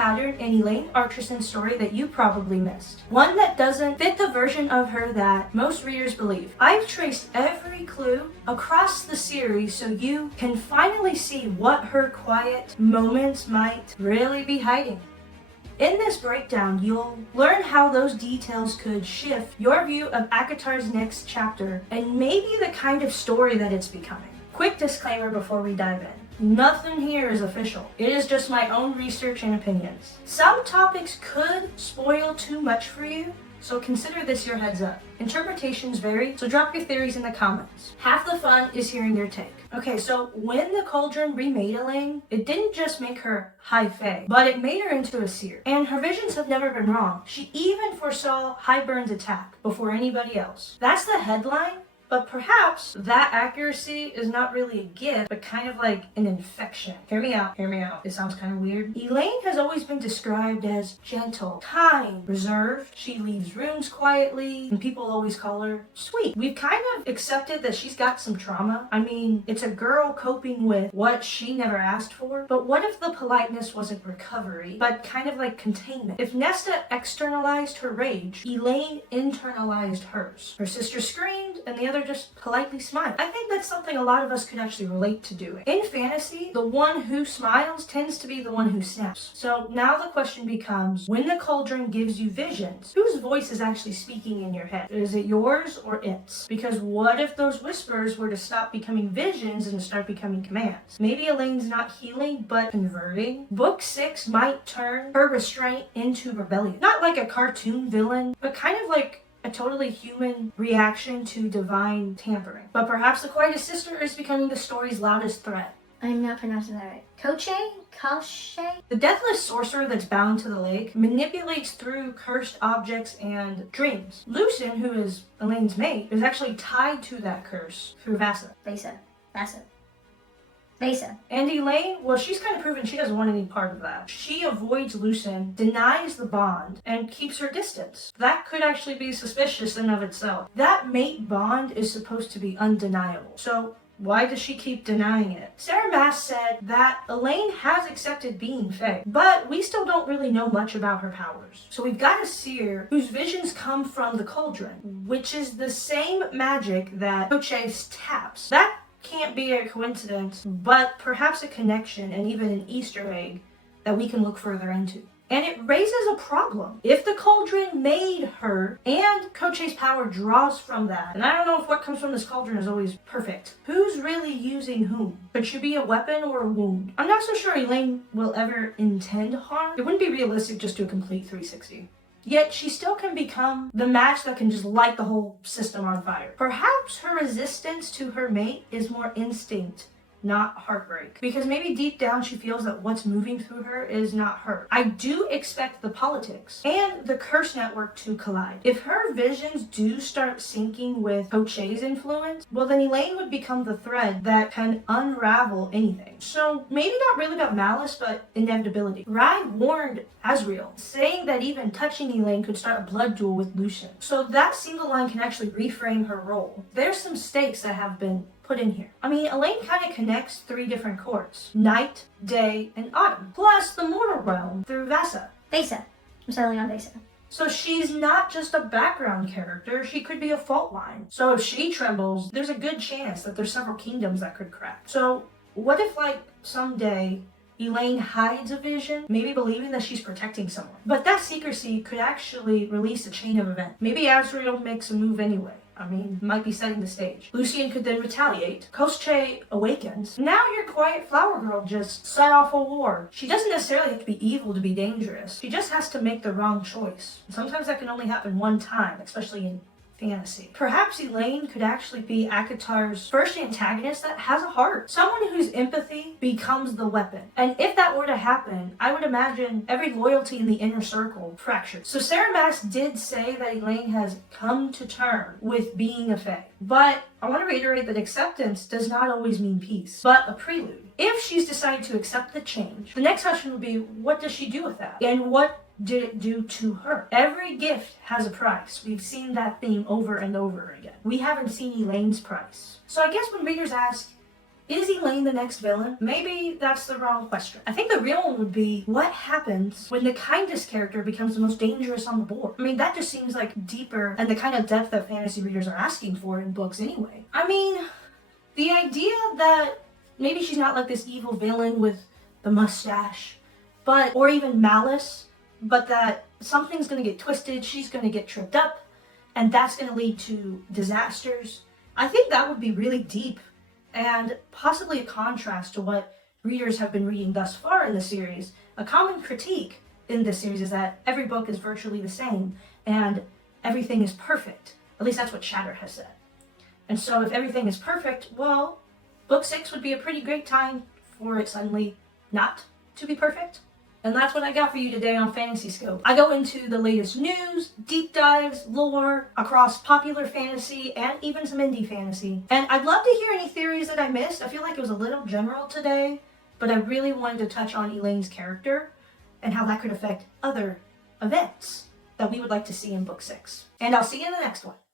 pattern in Elain Archeron's story that you probably missed. One that doesn't fit the version of her that most readers believe. I've traced every clue across the series so you can finally see what her quiet moments might really be hiding. In this breakdown, you'll learn how those details could shift your view of ACOTAR's next chapter and maybe the kind of story that it's becoming. Quick disclaimer before we dive in. Nothing here is official. It is just my own research and opinions. Some topics could spoil too much for you, so consider this your heads up. Interpretations vary, so drop your theories in the comments. Half the fun is hearing your take. Okay, so when the Cauldron remade Elain, it didn't just make her High Fae, but it made her into a Seer. And her visions have never been wrong. She even foresaw Hybern's attack before anybody else. That's the headline. But perhaps that accuracy is not really a gift, but kind of like an infection. Hear me out, hear me out. It sounds kind of weird. Elain has always been described as gentle, kind, reserved. She leaves rooms quietly, and people always call her sweet. We've kind of accepted that she's got some trauma. I mean, it's a girl coping with what she never asked for. But what if the politeness wasn't recovery, but kind of like containment? If Nesta externalized her rage, Elain internalized hers. Her sister screamed, and the other just politely smile. I think that's something a lot of us could actually relate to doing. In fantasy, the one who smiles tends to be the one who snaps. So now the question becomes, when the Cauldron gives you visions, whose voice is actually speaking in your head? Is it yours or its? Because what if those whispers were to stop becoming visions and start becoming commands? Maybe Elain's not healing, but converting. Book 6 might turn her restraint into rebellion. Not like a cartoon villain, but kind of like a totally human reaction to divine tampering. But perhaps the quietest sister is becoming the story's loudest threat. I'm not pronouncing that right. Koschei? The deathless sorcerer that's bound to the lake manipulates through cursed objects and dreams. Lucien, who is Elain's mate, is actually tied to that curse through Vasa. And Elain, well, she's kind of proven she doesn't want any part of that. She avoids Lucien, denies the bond, and keeps her distance. That could actually be suspicious in of itself. That mate bond is supposed to be undeniable. So why does she keep denying it? Maas said that Elain has accepted being Fae, but we still don't really know much about her powers. So we've got a Seer whose visions come from the Cauldron, which is the same magic that Koschei taps. That can't be a coincidence, but perhaps a connection and even an Easter egg that we can look further into. And it raises a problem. If the Cauldron made her and Koschei's power draws from that, and I don't know if what comes from this Cauldron is always perfect, who's really using whom? Could she be a weapon or a wound? I'm not so sure Elain will ever intend harm. It wouldn't be realistic just to a complete 360. Yet she still can become the match that can just light the whole system on fire. Perhaps her resistance to her mate is more instinct, not heartbreak. Because maybe deep down she feels that what's moving through her is not her. I do expect the politics and the curse network to collide. If her visions do start syncing with Koschei's influence, well then Elain would become the thread that can unravel anything. So maybe not really about malice, but inevitability. Rai warned Azriel, saying that even touching Elain could start a blood duel with Lucien. So that single line can actually reframe her role. There's some stakes that have been put in here. I mean, Elain kind of connects 3 different courts: night, day, and autumn, plus the mortal realm through Vasa. I'm settling on Vasa. So she's not just a background character, she could be a fault line. So if she trembles, there's a good chance that there's several kingdoms that could crack. So what if, like, someday Elain hides a vision, maybe believing that she's protecting someone? But that secrecy could actually release a chain of events. Maybe Azriel makes a move anyway. I mean, might be setting the stage. Lucien could then retaliate. Koschei awakens. Now your quiet flower girl just set off a war. She doesn't necessarily have to be evil to be dangerous. She just has to make the wrong choice. Sometimes that can only happen one time, especially in fantasy. Perhaps Elain could actually be ACOTAR's first antagonist that has a heart. Someone whose empathy becomes the weapon. And if that were to happen, I would imagine every loyalty in the inner circle fractured. So Maas did say that Elain has come to terms with being a Fae. But I want to reiterate that acceptance does not always mean peace, but a prelude. If she's decided to accept the change, the next question would be, what does she do with that? And what did it do to her? Every gift has a price. We've seen that theme over and over again. We haven't seen Elain's price. So I guess when readers ask, Is Elain the next villain? Maybe that's the wrong question. I think the real one would be, what happens when the kindest character becomes the most dangerous on the board? I mean, that just seems like deeper and the kind of depth that fantasy readers are asking for in books anyway. I mean, the idea that maybe she's not like this evil villain with the mustache, or even malice, but that something's gonna get twisted, she's gonna get tripped up, and that's gonna lead to disasters. I think that would be really deep and possibly a contrast to what readers have been reading thus far in the series. A common critique in this series is that every book is virtually the same and everything is perfect. At least that's what Shatter has said. And so if everything is perfect, well, book 6 would be a pretty great time for it suddenly not to be perfect. And that's what I got for you today on Fantasy Scope. I go into the latest news, deep dives, lore across popular fantasy and even some indie fantasy. And I'd love to hear any theories that I missed. I feel like it was a little general today, but I really wanted to touch on Elain's character and how that could affect other events that we would like to see in book 6. And I'll see you in the next one.